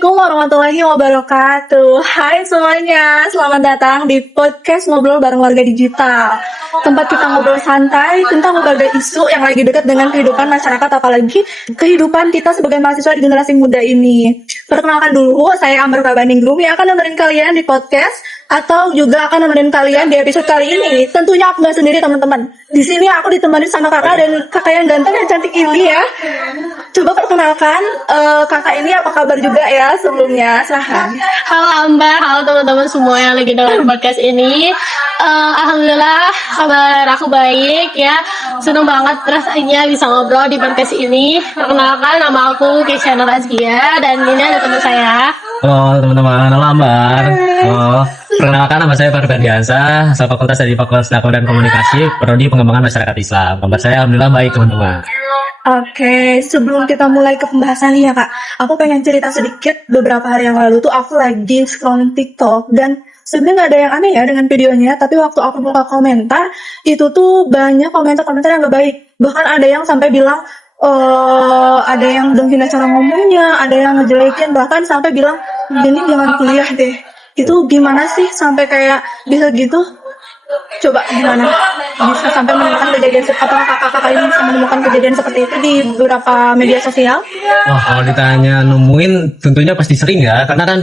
Assalamualaikum warahmatullahi wabarakatuh. Hai semuanya, selamat datang di podcast Ngobrol Bareng Warga Digital. Tempat kita ngobrol santai tentang berbagai isu yang lagi dekat dengan kehidupan masyarakat, apalagi kehidupan kita sebagai mahasiswa di generasi muda ini. Perkenalkan dulu, saya Amber Prabaningrum yang akan nemenin kalian di podcast atau juga akan nemenin kalian di episode kali ini. Tentunya aku nggak sendiri, teman-teman. Di sini aku ditemani sama kakak dan kakak yang ganteng dan cantik ini ya. Coba perkenalkan kakak ini apa kabar juga ya sebelumnya, silahkan. Halo Ambar, halo teman-teman semua yang lagi dengar podcast ini. Alhamdulillah kabar aku baik ya. Senang banget rasanya bisa ngobrol di podcast ini. Perkenalkan, nama aku Kesyana Razkia dan ini ada teman saya. Halo teman-teman, halo Ambar. Perkenalkan, nama saya Fardiansa, asal Fakultas dari Fakultas Dakwah dan Komunikasi, Prodi Pengembangan Masyarakat Islam. Kabar saya alhamdulillah baik teman-teman. Oke, sebelum kita mulai ke pembahasan nih ya kak, aku pengen cerita sedikit. Beberapa hari yang lalu tuh aku lagi scrolling TikTok dan sebenarnya nggak ada yang aneh ya dengan videonya, tapi waktu aku buka komentar itu tuh banyak komentar-komentar yang gak baik. Bahkan ada yang sampai bilang ada yang menghina cara ngomongnya, ada yang ngejelekin, bahkan sampai bilang ini jangan kuliah deh. Itu gimana sih sampai kayak bisa gitu? Coba gimana bisa sampai menemukan kejadian, apakah kakak-kakak ini bisa menemukan kejadian seperti itu di beberapa media sosial? Wah, kalau ditanya nemuin tentunya pasti sering ya, karena kan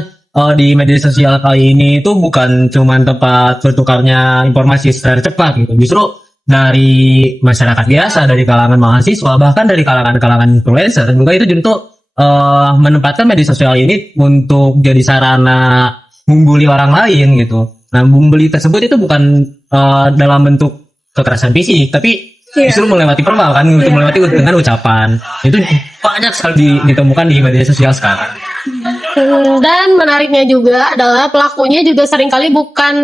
di media sosial kali ini itu bukan cuma tempat bertukarnya informasi secara cepat gitu. Justru dari masyarakat biasa, dari kalangan mahasiswa, bahkan dari kalangan influencer juga itu justru menempatkan media sosial ini untuk jadi sarana membuli orang lain gitu. Nah, membuli tersebut itu bukan dalam bentuk kekerasan fisik, tapi justru melewati verbal kan, untuk melewati dengan ucapan. Itu banyak sekali ditemukan di media sosial sekarang. Dan menariknya juga adalah pelakunya juga seringkali bukan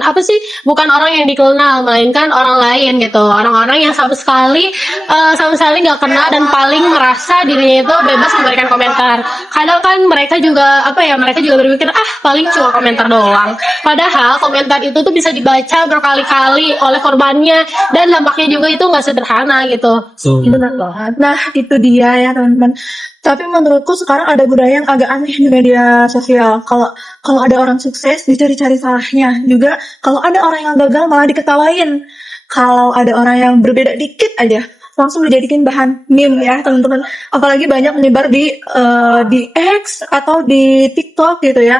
orang yang dikenal, melainkan orang lain gitu, orang-orang yang sama sekali nggak kenal dan paling merasa dirinya itu bebas memberikan komentar. Kadang kan mereka juga berpikir paling cuma komentar doang, padahal komentar itu tuh bisa dibaca berkali-kali oleh korbannya dan dampaknya juga itu nggak sederhana gitu. Benar banget. Nah itu dia ya teman-teman. Tapi menurutku sekarang ada budaya yang agak aneh di media sosial. Kalau ada orang sukses dicari-cari salahnya. Juga kalau ada orang yang gagal malah diketawain. Kalau ada orang yang berbeda dikit aja langsung dijadikan bahan meme ya teman-teman. Apalagi banyak menyebar di X atau di TikTok gitu ya.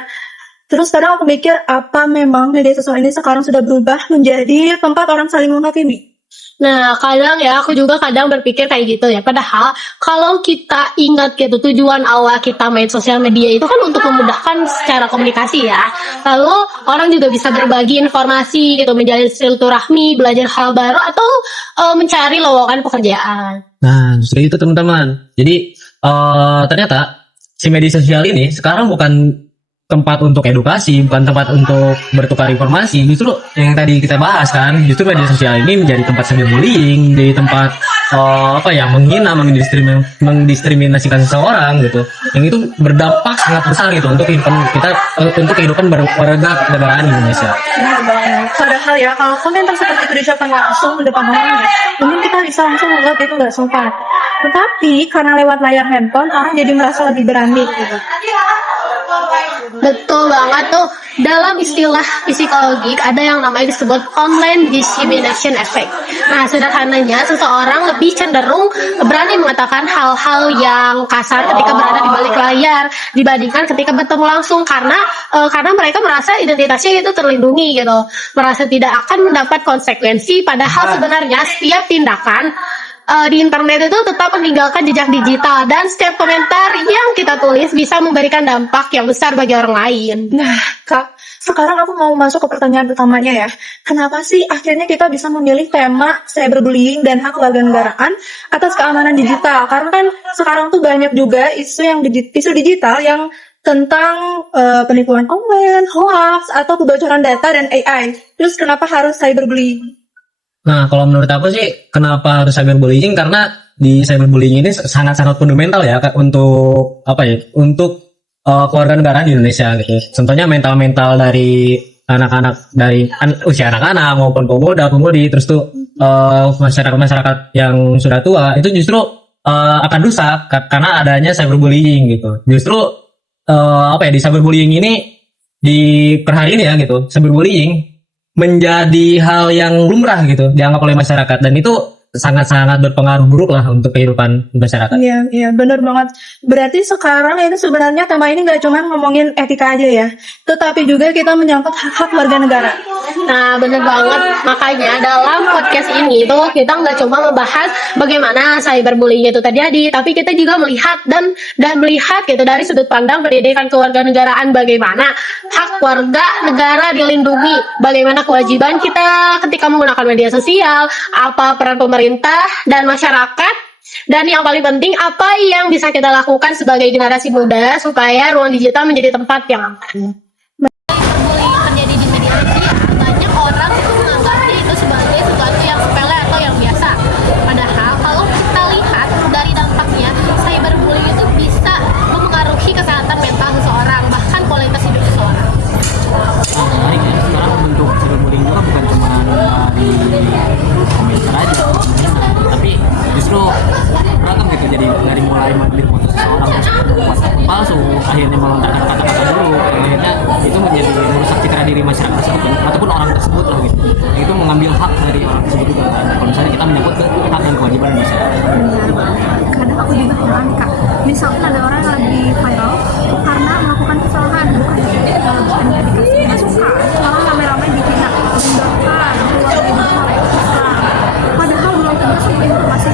Terus kadang aku mikir, apa memang media sosial ini sekarang sudah berubah menjadi tempat orang saling menghakimi? Nah, aku juga kadang berpikir kayak gitu ya. Padahal kalau kita ingat gitu, tujuan awal kita main sosial media itu kan untuk memudahkan secara komunikasi ya. Lalu orang juga bisa berbagi informasi gitu, menjalin silaturahmi, belajar hal baru atau mencari lowongan pekerjaan. Nah, justru itu teman-teman. Jadi ternyata si media sosial ini sekarang bukan tempat untuk edukasi, bukan tempat untuk bertukar informasi. Justru yang tadi kita bahas kan, justru media sosial ini menjadi tempat cyberbullying, menjadi tempat menghina, mendiskriminasikan seseorang gitu. Yang itu berdampak sangat besar gitu untuk kehidupan warga negaraan Indonesia. Benar banget. Padahal ya kalau komentar seperti itu diucapkan langsung di depan orang, mungkin kita bisa langsung menganggap itu nggak sopan. Tetapi karena lewat layar handphone, orang jadi merasa lebih berani gitu. Betul banget tuh. Dalam istilah psikologi ada yang namanya disebut online discrimination effect. Nah, sederhananya seseorang lebih cenderung berani mengatakan hal-hal yang kasar ketika berada di balik layar dibandingkan ketika bertemu langsung, karena mereka merasa identitasnya itu terlindungi gitu, merasa tidak akan mendapat konsekuensi. Padahal sebenarnya setiap tindakan di internet itu tetap meninggalkan jejak digital, dan setiap komentar yang kita tulis bisa memberikan dampak yang besar bagi orang lain. Nah kak, sekarang aku mau masuk ke pertanyaan utamanya ya. Kenapa sih akhirnya kita bisa memilih tema cyberbullying dan hak warga negaraan atas keamanan digital? Karena kan sekarang tuh banyak juga isu digital yang tentang penipuan online, hoax, atau kebocoran data dan AI. Terus kenapa harus cyberbullying? Nah, kalau menurut aku sih, kenapa harus cyberbullying? Karena di cyberbullying ini sangat-sangat fundamental ya untuk keluarga negaraan di Indonesia gitu. Contohnya mental dari anak-anak, dari usia anak-anak maupun pemuda-pemudi, terus tuh masyarakat yang sudah tua itu justru akan rusak karena adanya cyberbullying gitu. Justru apa ya, di cyberbullying ini di per hari ini ya gitu, cyberbullying menjadi hal yang lumrah gitu dianggap oleh masyarakat, dan itu sangat-sangat berpengaruh buruk lah untuk kehidupan masyarakat. Iya, iya, benar banget. Berarti sekarang itu sebenarnya tema ini nggak cuma ngomongin etika aja ya, tetapi juga kita menyangkut hak-hak warga negara. Nah, bener banget. Makanya dalam podcast ini tuh kita nggak cuma membahas bagaimana cyberbullying itu terjadi, tapi kita juga melihat dan melihat gitu dari sudut pandang pendidikan kewarganegaraan, bagaimana hak warga negara dilindungi, bagaimana kewajiban kita ketika menggunakan media sosial, apa peran pemerintah dan masyarakat, dan yang paling penting apa yang bisa kita lakukan sebagai generasi muda supaya ruang digital menjadi tempat yang aman. Bullying terjadi di media sosial, banyak orang itu menganggapnya itu sebagai sesuatu yang sepele atau yang biasa. Padahal kalau kita lihat dari dampaknya, cyberbullying itu bisa mempengaruhi kesehatan mental seseorang, bahkan kualitas hidup seseorang. Menarik ya, sekarang bentuk cyberbullying itu kan bukan cuma dari komentar aja, tapi justru beragam gitu. Jadi dari mulai membeli foto seseorang terus palsu, akhirnya melontarkan kata-kata dulu, akhirnya itu menjadi merusak citra diri masyarakat tersebut ataupun orang tersebut lah gitu. Itu mengambil hak dari orang tersebut juga kan. Kalau misalnya kita menyangkut ke hak dan kewajiban masyarakat. Kadang aku juga heran kak, misalkan ada orang yang lagi viral karena melakukan kesalahan, bukan dikasih masukan, malah rame-rame dihina, mendoakan keluar dari Islam, padahal belum tentu semua informasi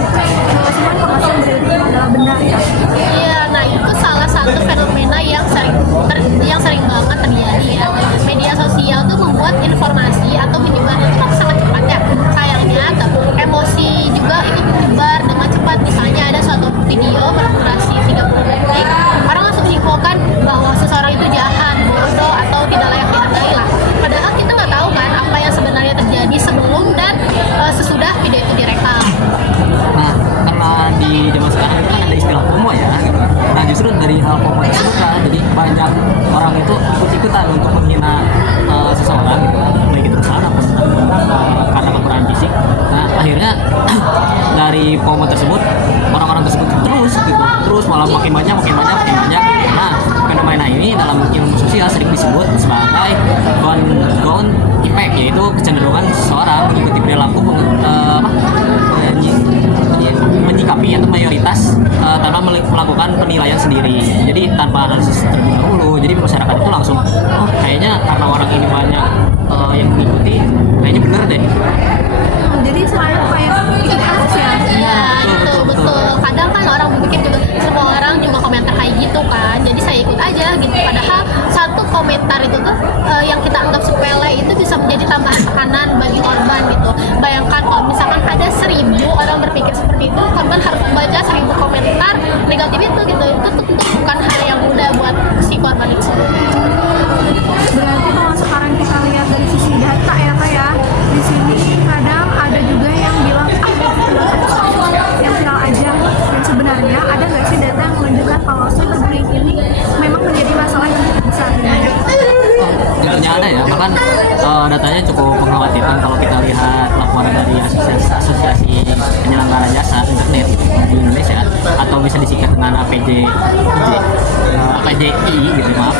yang beredar adalah benar ya. Iya, nah itu salah satu fenomena yang sering banget terjadi ya. Media sosial tuh membuat informasi atau penyebaran itu sangat cepat ya. Sayangnya emosi juga ikut menyebar dengan cepat. Misalnya ada suatu video berdurasi 30 detik, orang langsung menyimpulkan bahwa seseorang itu jahat, bodoh, atau tidak layak dihargai lah. Padahal kita nggak tahu kan apa yang sebenarnya terjadi sebelum dan sesudah video itu direkam. Nah, karena di zaman sekarang itu kan ada istilah FOMO ya gitu. Nah, justru dari hal FOMO tersebut kan jadi banyak orang itu ikut-ikutan untuk menghina seseorang gitu, baik itu kesalahan ataupun karena kekurangan fisik. Nah, akhirnya dari FOMO tersebut orang-orang tersebut terus malah makin banyak. Nah, fenomena ini dalam ilmu sosial sering disebut sebagai ground effect, yaitu kecenderungan seseorang mengikuti perilaku menyikapi atau mayoritas tanpa melakukan penilaian sendiri. Jadi tanpa analisis terlebih dahulu. Jadi masyarakat itu langsung, oh kayaknya karena orang ini banyak yang mengikuti, kayaknya bener deh. Jadi selain kayak ikut arus ya. Iya, betul. Kadang kan orang berpikir juga semua orang juga komentar kayak gitu kan. Jadi saya ikut aja gitu. Padahal satu komentar itu tuh yang kita anggap sepele itu bisa menjadi tambahan tekanan bagi korban gitu. Bayangkan kalau misalkan ada 1000 orang berpikir seperti itu, korban harus membaca 1000 komentar negatif itu gitu. Itu tentu bukan hal yang mudah buat si korban itu. Berarti kalau sekarang kita lihat dari sisi data ya kak ya, di sini kadang ada juga yang bilang yang viral aja, dan sebenarnya ada nggak sih data yang menunjukkan kalau cyberbullying ini memang menjadi masalah yang cukup besar? Tentunya ada ya, bahkan datanya cukup mengkhawatirkan kalau kita lihat laporan dari asosiasi penyelenggara jasa internet di Indonesia, atau bisa disingkat dengan APJI gitu maaf.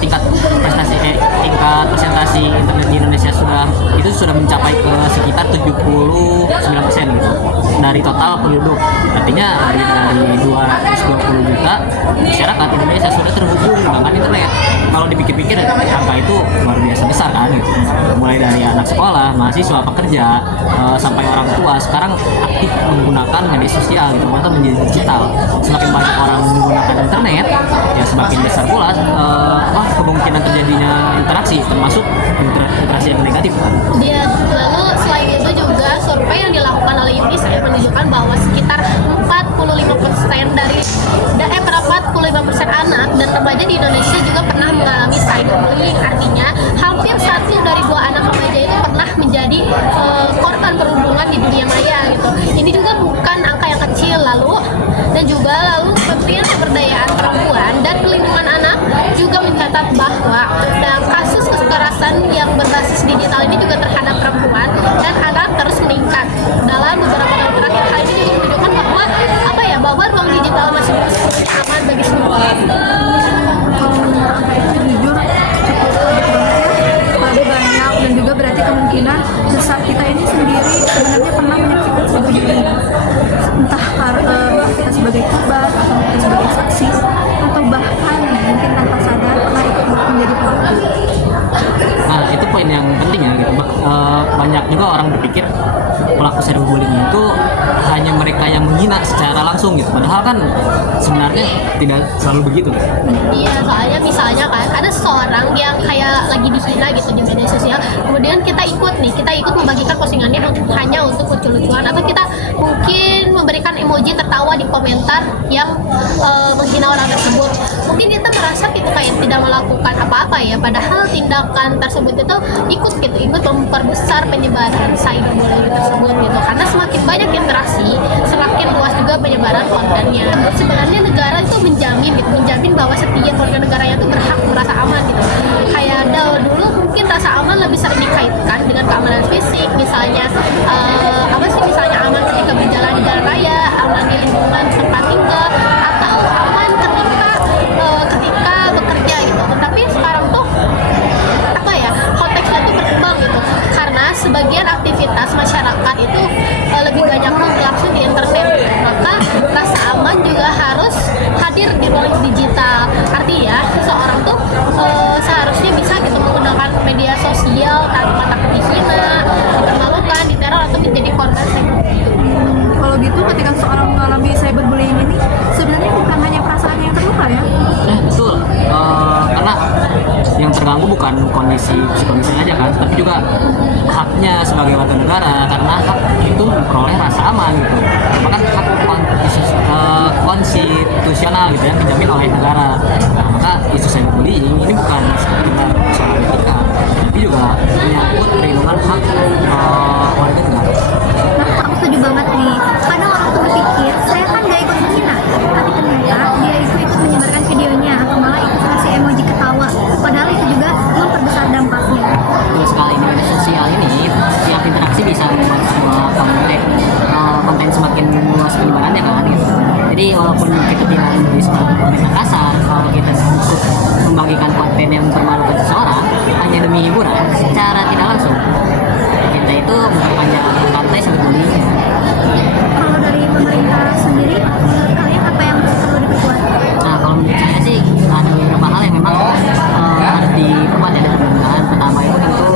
Tingkat presentasi internet di Indonesia sudah mencapai ke sekitar 79% gitu dari total penduduk. Artinya dari 220 juta masyarakat Indonesia sudah terhubung dengan internet. Kalau dipikir-pikir angka itu luar biasa besar kan gitu. Mulai dari anak sekolah, mahasiswa, pekerja, sampai orang tua sekarang aktif menggunakan media sosial gitu, atau menjadi digital. Semakin banyak orang menggunakan internet, ya semakin besar pula kemungkinan terjadinya interaksi, termasuk interaksi yang negatif kan. Dia lalu selain itu juga survei yang dilakukan oleh UNICEF menunjukkan bahwa sekitar 45% dari 45% anak dan remaja di Indonesia juga pernah mengalami cyberbullying. Artinya hampir 1 dari 2 anak remaja itu pernah menjadi korban perundungan di dunia maya gitu. Ini juga bukan angka yang kecil. Lalu Kementerian Pemberdayaan Perempuan dan Perlindungan Anak juga mencatat bahwa kasus kekerasan yang berbasis digital ini juga terhadap perempuan dan anak terus meningkat. Dalam beberapa tahun terakhir, hal ini juga menunjukkan bahwa ruang digital masih belum sepenuhnya aman bagi semua. Nah, itu poin yang penting ya gitu. Banyak juga orang berpikir pelaku cyberbullying itu hanya mereka yang menghina secara langsung gitu. Padahal kan sebenarnya tidak selalu begitu. Iya, soalnya misalnya kan ada seseorang yang kayak lagi dihina gitu di media sosial, kemudian kita ikut membagikan postingannya hanya untuk lucu-lucuan, atau kita mungkin memberikan emoji tertawa di komentar yang menghina orang tersebut. Mungkin kita merasa gitu kayak tidak melakukan apa-apa ya, padahal tindakan tersebut itu ikut memperbesar penyebaran cyberbullying tersebut gitu. Karena semakin banyak interaksi, semakin luas juga penyebaran kontennya. Sebenarnya negara itu menjamin bahwa setiap warga negaranya itu berhak merasa aman gitu. Kayak dulu mungkin rasa aman lebih sering dikaitkan dengan keamanan fisik, misalnya misalnya aman ketika berjalan di jalan raya, aman di lingkungan tempat tinggal, atau aman ketika bekerja gitu. Tetapi sekarang tuh konteksnya tuh berkembang gitu, karena sebagian aktivitas masyarakat itu lebih banyak berlangsung di internet, maka rasa aman juga harus hadir di ruang digital. Artinya seseorang tuh seharusnya bisa gitu menggunakan media sosial tanpa takut dihina, dipermalukan, diteror, atau menjadi korban Kalau gitu ketika seorang mengalami cyberbullying ini sebenarnya bukan hanya perasaannya yang terluka ya. Betul. Karena yang terganggu bukan kondisi psikologisnya aja kan, tapi juga haknya sebagai warga negara, karena hak itu memperoleh rasa aman gitu. Merupakan hak konstitusional gitu yang dijamin oleh negara. Nah, maka isu cyberbullying ini bukan sekedar soal etika, tapi juga menyangkut perlindungan hak warga negara. Nah, aku setuju banget nih. Kadang orang tuh berpikir, saya kan gak ikut menghina, tapi ternyata dia itu ikut menyebarkan videonya atau malah ikut kasih emoji ketawa. Padahal itu juga memperbesar dampaknya. Betul sekali, di media sosial ini setiap interaksi bisa membuat sebuah konten semakin luas penyebarannya kan gitu. Jadi walaupun kita tidak memberi sebuah konten kasar, kalau kita untuk membagikan konten yang mempermalukan seseorang hanya demi hiburan, secara tidak langsung kita itu memperpanjang rantai cyberbullying. Kalau dari pemerintah sendiri, menurut kalian apa yang perlu diperkuat? Nah, kalau menurut saya sih ada beberapa hal yang memang harus diperkuat ya dari pemerintahan. Pertama itu tentu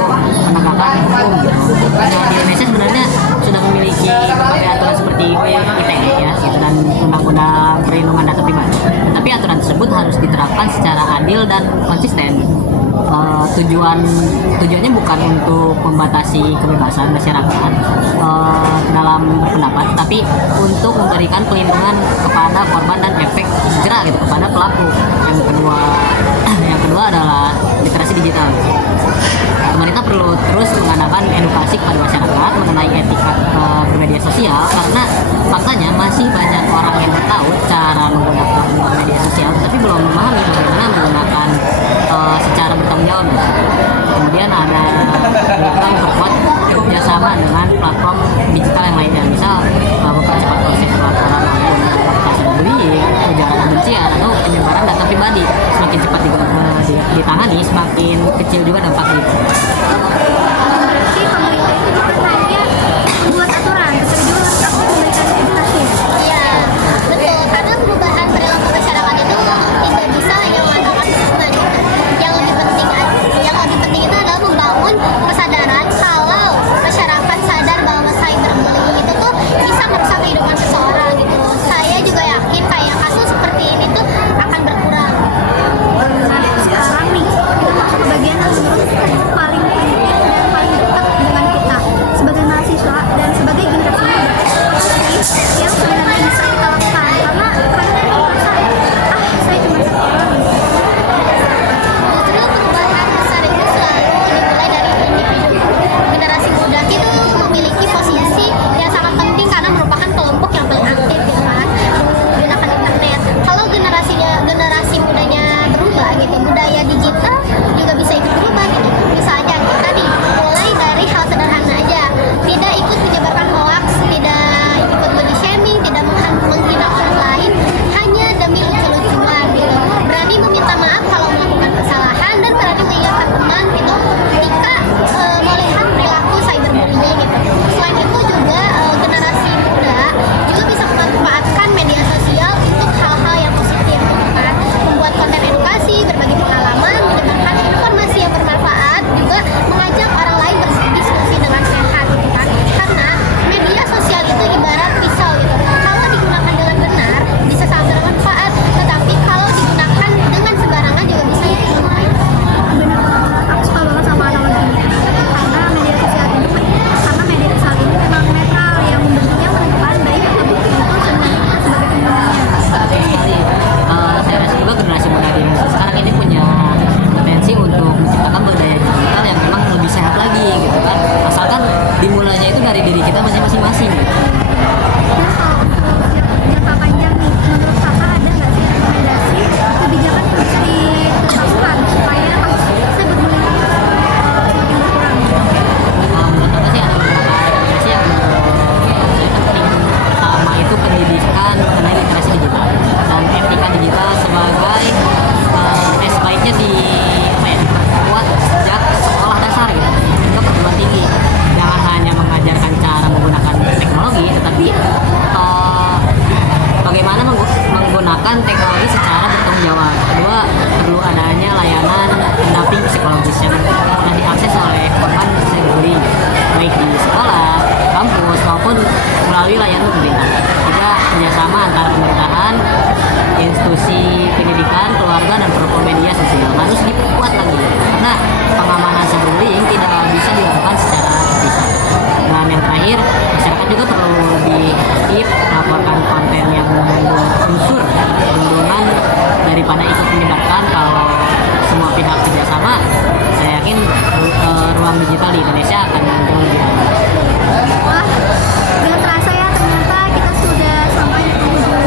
penegakan hukum gitu. Nah, di Indonesia sebenarnya sudah memiliki berbagai aturan seperti ITE ya gitu, dan undang-undang perlindungan data pribadi. Tapi aturan tersebut harus diterapkan secara adil dan konsisten. Tujuannya bukan untuk membatasi kebebasan masyarakat dalam berpendapat, tapi untuk memberikan pelindungan kepada korban dan efek jerah gitu kepada pelaku. Yang kedua adalah literasi digital. Pemerintah perlu terus mengadakan edukasi kepada masyarakat mengenai etika bermedia sosial, karena faktanya masih banyak orang yang tahu cara menggunakan media sosial tapi belum memahami bagaimana menggunakan secara bertanggung jawab. Kemudian ada mereka memperkuat kerjasama dengan platform digital yang lainnya, misal mempercepat proses pelaporan cyberbullying, ujaran kebencian, atau penyebaran data pribadi. Semakin cepat ditangani, semakin kecil juga dampaknya. Berarti pemerintah itu bukan hanya buat aturan, tapi juga harus memberikan edukasi. Iya, betul. Karena perubahan perilaku masyarakat itu tidak bisa hanya mengandalkan hukuman. Yang lebih penting itu adalah membangun kesadaran kalau masyarakat sadar bahwa cyberbullying itu tuh bisa merusak kehidupan seseorang gitu. Saya juga yakin kayak kasus seperti ini tuh akan berkurang. Nah, sekarang nih kita masuk ke bagian yang menurut saya paling penting daripada ikut menyebarkan. Kalau semua pihak kerjasama, saya yakin ruang digital di Indonesia akan jauh lebih aman. Wah, nggak terasa ya ternyata kita sudah sampai di penghujung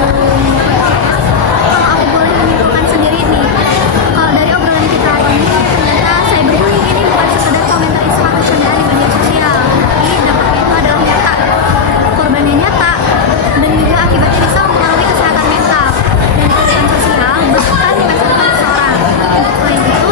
podcast. Kalau aku boleh menyimpulkan sendiri nih, kalau dari obrolan kita hari ini ternyata cyberbullying ini bukan sekedar komentar iseng atau candaan di media sosial, tapi dampaknya itu adalah nyata, korbannya nyata, dan juga akibatnya bisa mempengaruhi kesehatan mental dan kehidupan sosial bahkan di masa depan seseorang. Selain itu,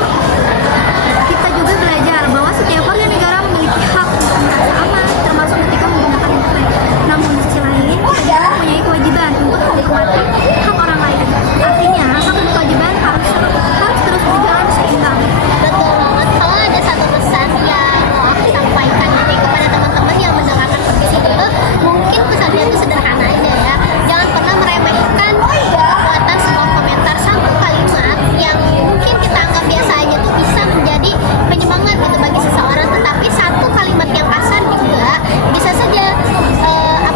kita juga belajar bahwa setiap warga negara memiliki hak untuk merasa aman, termasuk ketika menggunakan internet. Namun di sisi lain, kita juga mempunyai kewajiban untuk menghormati hak orang lain. Artinya, hak dan kewajiban harus terus berjalan seimbang. Betul banget. Kalau ada satu pesan yang mau aku sampaikan nih kepada teman-teman yang mendengarkan podcast ini, mungkin pesannya itu sederhana aja ya. Jangan pernah meremehkan kekuatan sebuah komentar, satu kalimat yang mungkin kita anggap biasa aja tuh bisa menjadi penyemangat gitu bagi seseorang, tetapi satu kalimat yang kasar juga bisa saja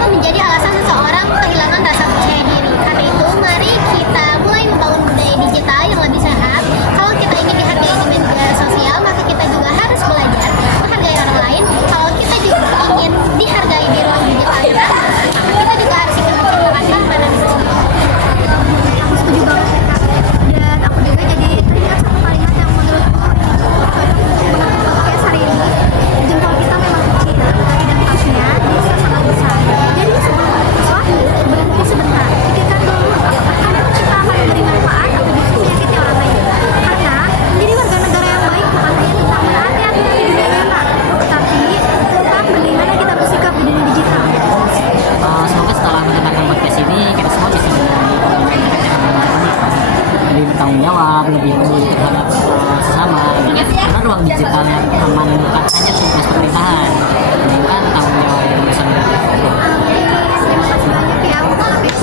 menjadi alasan seseorang kehilangan rasa percaya diri. Karena itu, mari kita mulai membangun budaya digital yang lebih sehat. Kalau kita ingin dihargai di media sosial, maka kita juga harus belajar menghargai orang lain. Kalau kita juga ingin dihargai di ruang digital yang ada, maka kita juga harus ikut menciptakan lingkungan sosial. Aku setuju banget ya Kak. Dan aku juga jadi teringat satu kalimat yang menurutku cocok untuk menutup podcast hari ini. Jempol kita memang kecil, tapi dampaknya bisa sangat besar. Jadi sebelum sesuatu, berhenti sebentar. Pikirkan dulu apakah kalimat kita akan memberi manfaat atau justru menyakiti orang lain. Karena menjadi warga negara yang baik bukan hanya tentang berhati-hati di dunia nyata, tapi tentang bagaimana kita bersikap di dunia digital. Semoga setelah mendengarkan podcast ini kita semua bisa lebih bertanggung jawab, lebih peduli terhadap sesama. Karena ruang digital yang aman bukan hanya tugas pemerintahan, melainkan tanggung jawab yang bersama. Terima kasih banyak ya untuk KPC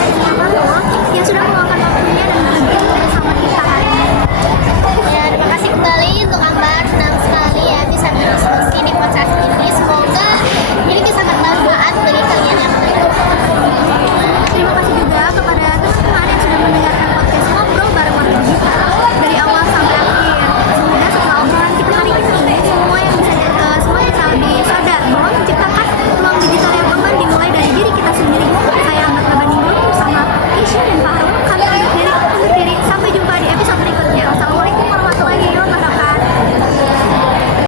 yang sudah meluangkan waktunya dan berbagi